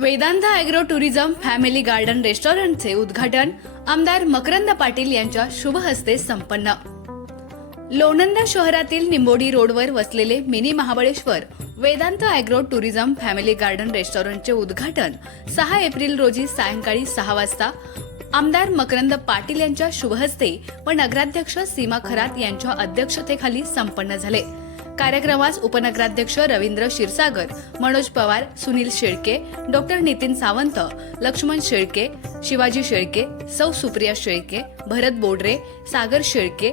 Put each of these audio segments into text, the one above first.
Vedant agro tourism family garden रेस्टॉरंटचे उद्घाटन आमदार मकरंद पाटील यांच्या शुभ हस्ते संपन्न. लोणंदा शहरातील निंबोडी रोडवर वसलेले mini Mahabaleshwar Vedant agro tourism family garden रेस्टॉरंटचे उद्घाटन सहा एप्रिल रोजी सायंकाळी सहा वाजता आमदार मकरंद पाटील यांच्या शुभहस्ते व नगराध्यक्ष सीमा खरात यांच्या अध्यक्षतेखाली संपन्न झाले. कार्यक्रमास उपनगराध्यक्ष रवींद्र क्षीरसागर मनोज पवार सुनील शेळके डॉक्टर नितीन सावंत लक्ष्मण शेळके शिवाजी शेळके सौ सुप्रिया शेळके भरत बोडरे सागर शेळके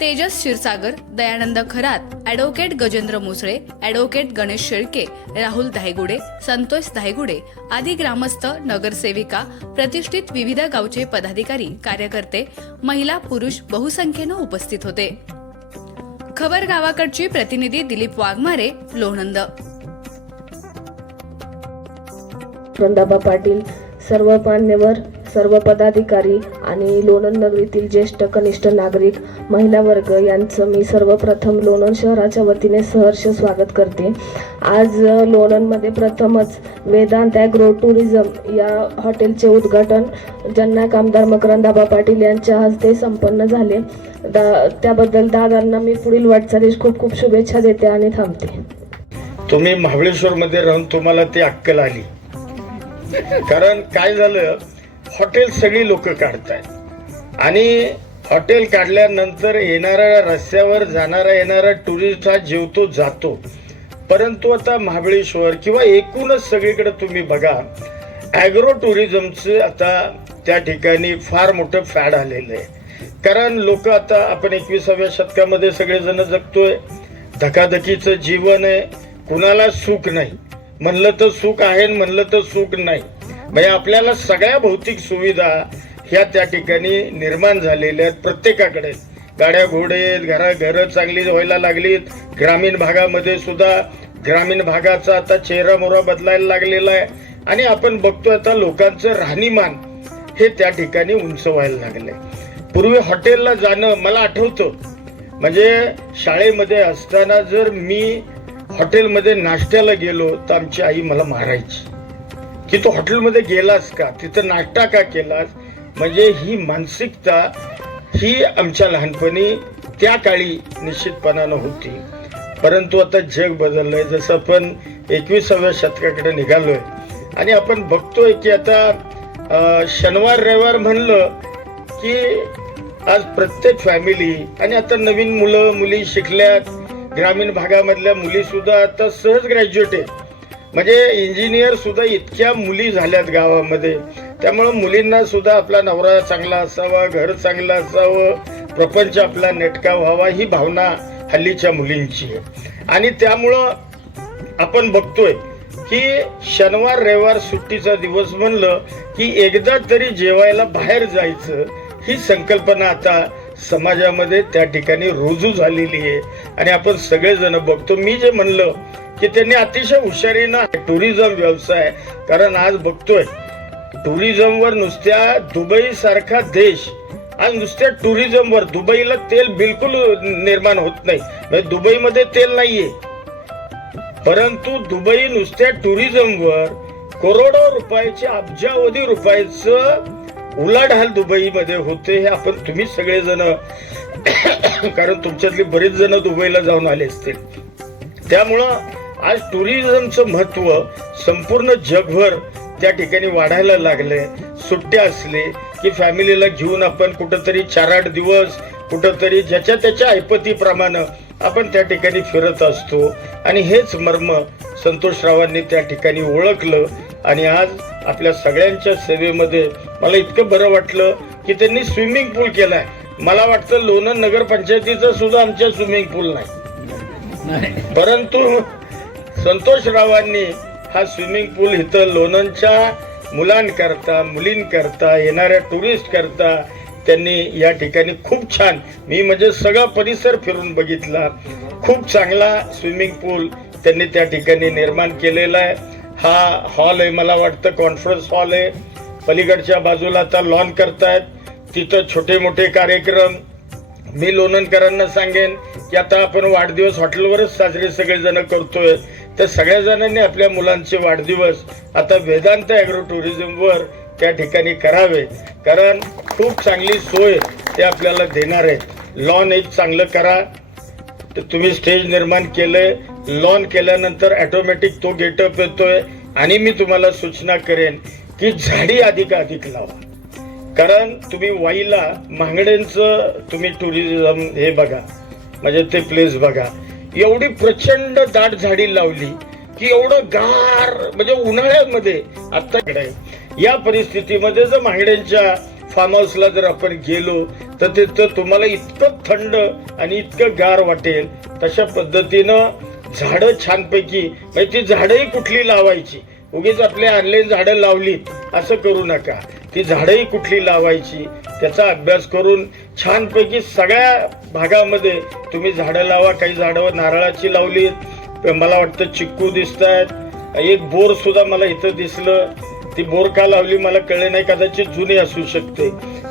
तेजस क्षीरसागर दयानंद खरात ॲडव्होकेट गजेंद्र मुसळे ॲडव्होकेट गणेश शेळके राहुल धायगुडे संतोष धायगुडे आदी ग्रामस्थ नगरसेविका प्रतिष्ठित विविध गावचे पदाधिकारी कार्यकर्ते महिला पुरुष बहुसंख्येनं उपस्थित होते. खबर गावाकडची प्रतिनिधी दिलीप वाघमारे लोणंद. नंदाबा पाटील सर्व मान्यवर सर्व पदाधिकारी आणि लोणंद नगरीतील ज्येष्ठ कनिष्ठ नागरिक महिला वर्ग यांचं मी सर्वप्रथम लोणंद शहराच्या वतीने सहर्ष स्वागत करते. आज लोणंदमध्ये प्रथमच वेदांत ॲग्रो टुरिझम या हॉटेलचे उद्घाटन ज्यांना आमदार मकरंदाबा पाटील यांच्या हस्ते संपन्न झाले. दा त्याबद्दल दादांना मी पुढील वाटचालीस खूप खूप शुभेच्छा देते आणि थांबते. तुम्ही महाबळेश्वरमध्ये राहून तुम्हाला ती अक्कल आली. कारण काय झालं? हॉटेल सगळी लोक काढतायत. आणि हॉटेल काढल्यानंतर येणाऱ्या रस्त्यावर जाणारा येणारा टुरिस्ट हा जेवतो जातो. परंतु आता महाबळेश्वर किंवा एकूणच सगळीकडे तुम्ही बघा ॲग्रो टुरिझमचं आता त्या ठिकाणी फार मोठं फॅड आलेलं आहे. कारण लोक आता आपण एकविसाव्या शतकामध्ये सगळेजण जगतोय. धकाधकीचं जीवन आहे. कुणाला सुख नाही. म्हणलं तर सुख आहे आणि म्हणलं तर सुख नाही. म्हणजे आपल्याला सगळ्या भौतिक सुविधा ह्या त्या ठिकाणी निर्माण झालेल्या आहेत प्रत्येकाकडे. गाड्या घोडे घरा घरं चांगली व्हायला लागलीत. ग्रामीण भागामध्ये सुद्धा ग्रामीण भागाचा आता चेहरा मोहरा बदलायला लागलेला आहे. आणि आपण बघतोय आता लोकांचं राहणीमान हे त्या ठिकाणी उंच व्हायला लागले पूर्वी हॉटेलला जाणं मला आठवतं. म्हणजे शाळेमध्ये असताना जर मी हॉटेलमध्ये नाश्त्याला गेलो तर आमची आई मला मारायची. की तू हॉटेलमध्ये गेलास का? तिथं नाश्ता का केलास? म्हणजे ही मानसिकता ही आमच्या लहानपणी त्या काळी निश्चितपणानं होती. परंतु आता जग बदललं आहे जसं आपण एकविसाव्या शतकाकडे आहे आणि आपण बघतोय की आता शनिवार रविवार म्हणलं की आज प्रत्येक फॅमिली आणि आता नवीन मुलं मुली शिकल्यात. ग्रामीण भागामधल्या मुलीसुद्धा आता सहज ग्रॅज्युएट आहेत. म्हणजे इंजिनियर सुद्धा इतक्या मुली झाल्यात गावामध्ये. त्यामुळं मुलींना सुद्धा आपला नवरा चांगला असावा घर चांगलं असावं प्रपंच आपला नेटका व्हावा ही भावना हल्लीच्या मुलींची आहे. आणि त्यामुळं आपण बघतोय की शनिवार रविवार सुट्टीचा दिवस म्हणलं की एकदा तरी जेवायला बाहेर जायचं ही संकल्पना आता समाजामध्ये त्या ठिकाणी रुजू झालेली आहे. आणि आपण सगळेजण बघतो. मी जे म्हणलं की त्यांनी अतिशय हुशारीनं टुरिझम व्यवसाय. कारण आज बघतोय टुरिझमवर नुसत्या दुबई सारखा देश आज नुसत्या टुरिझमवर दुबईला तेल बिलकुल निर्माण होत नाही. म्हणजे दुबईमध्ये तेल नाहीये. परंतु दुबई नुसत्या टुरिझमवर करोडो रुपयाचे अब्जावधी रुपयाचं उलाढाल दुबईमध्ये होते हे आपण तुम्ही सगळेजण कारण तुमच्यातली बरेच जण दुबईला जाऊन आले असतील. त्यामुळं आज टुरिझमचं महत्त्व संपूर्ण जगभर त्या ठिकाणी वाढायला लागलंय. सुट्ट्या असले की फॅमिलीला घेऊन आपण कुठंतरी चार आठ दिवस कुठंतरी ज्याच्या त्याच्या ऐपतीप्रमाणे आपण त्या ठिकाणी फिरत असतो. आणि हेच मर्म संतोषरावांनी त्या ठिकाणी ओळखलं. आणि आज आपल्या सगळ्यांच्या सेवेमध्ये मला इतकं बरं वाटलं की त्यांनी स्विमिंग पूल केलाय. मला वाटतं लोणंद नगरपंचायतीचं सुद्धा आमच्या स्विमिंग पूल नाही. परंतु संतोषरावांनी हा स्विमिंग पूल इथं लोणंदच्या मुलांकरता मुलींकरता येणाऱ्या टुरिस्ट करता त्यांनी या ठिकाणी खूप छान मी म्हणजे सगळा परिसर फिरून बघितला. खूप चांगला स्विमिंग पूल त्यांनी त्या ठिकाणी निर्माण केलेला आहे. हा हॉल आहे मला वाटतं कॉन्फरन्स हॉल आहे. पलीकडच्या बाजूला आता लॉन करतायत. तिथं छोटे मोठे कार्यक्रम मी लोणंदकरांना सांगेन की आता आपण वाढदिवस हॉटेलवरच साजरे सगळेजण करतोय. तर सगळ्या जणांनी आपल्या मुलांचे वाढदिवस आता वेदांत ॲग्रो टुरिझमवर त्या ठिकाणी करावे. कारण खूप चांगली सोय ते आपल्याला देणार आहेत. लॉन एक चांगलं करा. तर तुम्ही स्टेज निर्माण केलं लॉन केल्यानंतर ॲटोमॅटिक तो गेटअप येतोय. आणि मी तुम्हाला सूचना करेन की झाडी अधिकाधिक लावा. कारण तुम्ही वाईला महागड्यांचं तुम्ही टुरिझम हे बघा म्हणजे ते प्लेस बघा. एवढी प्रचंड दाट झाडी लावली की एवढं गार म्हणजे उन्हाळ्यामध्ये आत्ताकडे या परिस्थितीमध्ये जर महागड्यांच्या फार्म हाऊसला जर आपण गेलो तर तिथं तुम्हाला इतकं थंड आणि इतकं गार वाटेल. तशा पद्धतीनं झाडं छानपैकी म्हणजे ती झाडंही कुठली लावायची? उगीच आपले ऑनलाईन झाडं लावली असं करू नका. ती झाडंही कुठली लावायची त्याचा अभ्यास करून छानपैकी सगळ्या भागामध्ये तुम्ही झाडं लावा. काही झाडं नारळाची लावलीत मला वाटतं चिक्कू दिसत आहेत एक बोर सुद्धा मला इथं दिसलं. ती बोर का लावली मला कळले नाही कदाचित जुनी असू शकते.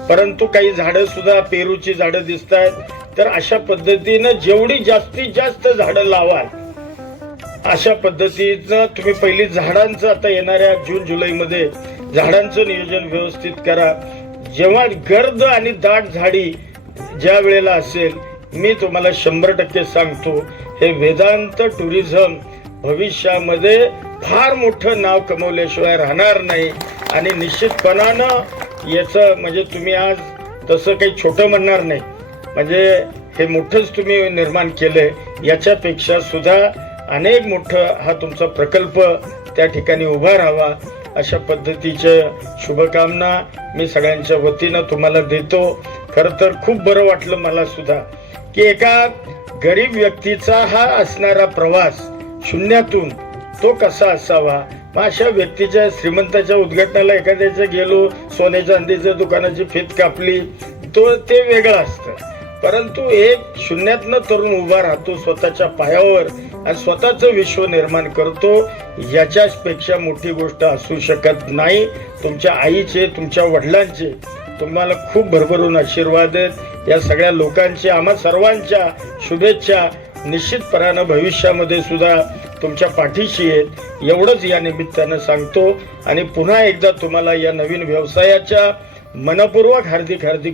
परंतु काही झाडं सुद्धा पेरूची झाडं दिसत आहेत तर अशा पद्धतीनं जेवढी जास्तीत जास्त झाडं लावाल अशा पद्धतीनं तुम्ही पहिली झाडांचं आता येणाऱ्या जून जुलैमध्ये झाडांचं नियोजन व्यवस्थित करा. जेव्हा गर्द आणि दाट झाडी ज्या वेळेला असेल मी तुम्हाला शंभर टक्के सांगतो हे वेदांत टुरिझम भविष्यामध्ये फार मोठं नाव कमवल्याशिवाय राहणार नाही. आणि निश्चितपणानं याचं म्हणजे तुम्ही आज तसं काही छोटं म्हणणार नाही. म्हणजे हे मोठंच तुम्ही निर्माण केलं याच्यापेक्षा सुद्धा अनेक मोठं हा तुमचा प्रकल्प त्या ठिकाणी उभा राहावा. अशा पद्धतीच्या शुभकामना मी सगळ्यांच्या वतीनं तुम्हाला देतो. खरं तर खूप बरं वाटलं मला सुद्धा की एका गरीब व्यक्तीचा हा असणारा प्रवास शून्यातून तो कसा असावा? मग अशा व्यक्तीच्या श्रीमंताच्या उद्घाटनाला एखाद्याच्या गेलो सोने चांदीच्या दुकानाची फित कापली तो ते वेगळं असतं. परंतु एक शून्यातनं तरुण उभा राहतो स्वतःच्या पायावर आणि स्वतःचं विश्व निर्माण करतो याच्यापेक्षा मोठी गोष्ट असू शकत नाही. तुमच्या आईचे तुमच्या वडिलांचे तुम्हाला खूप भरभरून आशीर्वाद आहेत. या सगळ्या लोकांचे आम्हा सर्वांच्या शुभेच्छा निश्चितपणानं भविष्यामध्ये सुद्धा तुमच्या पाठीशी आहेत. एवढंच या निमित्तानं सांगतो. आणि पुन्हा एकदा तुम्हाला या नवीन व्यवसायाच्या मनपूर्वक हार्दिक हार्दिक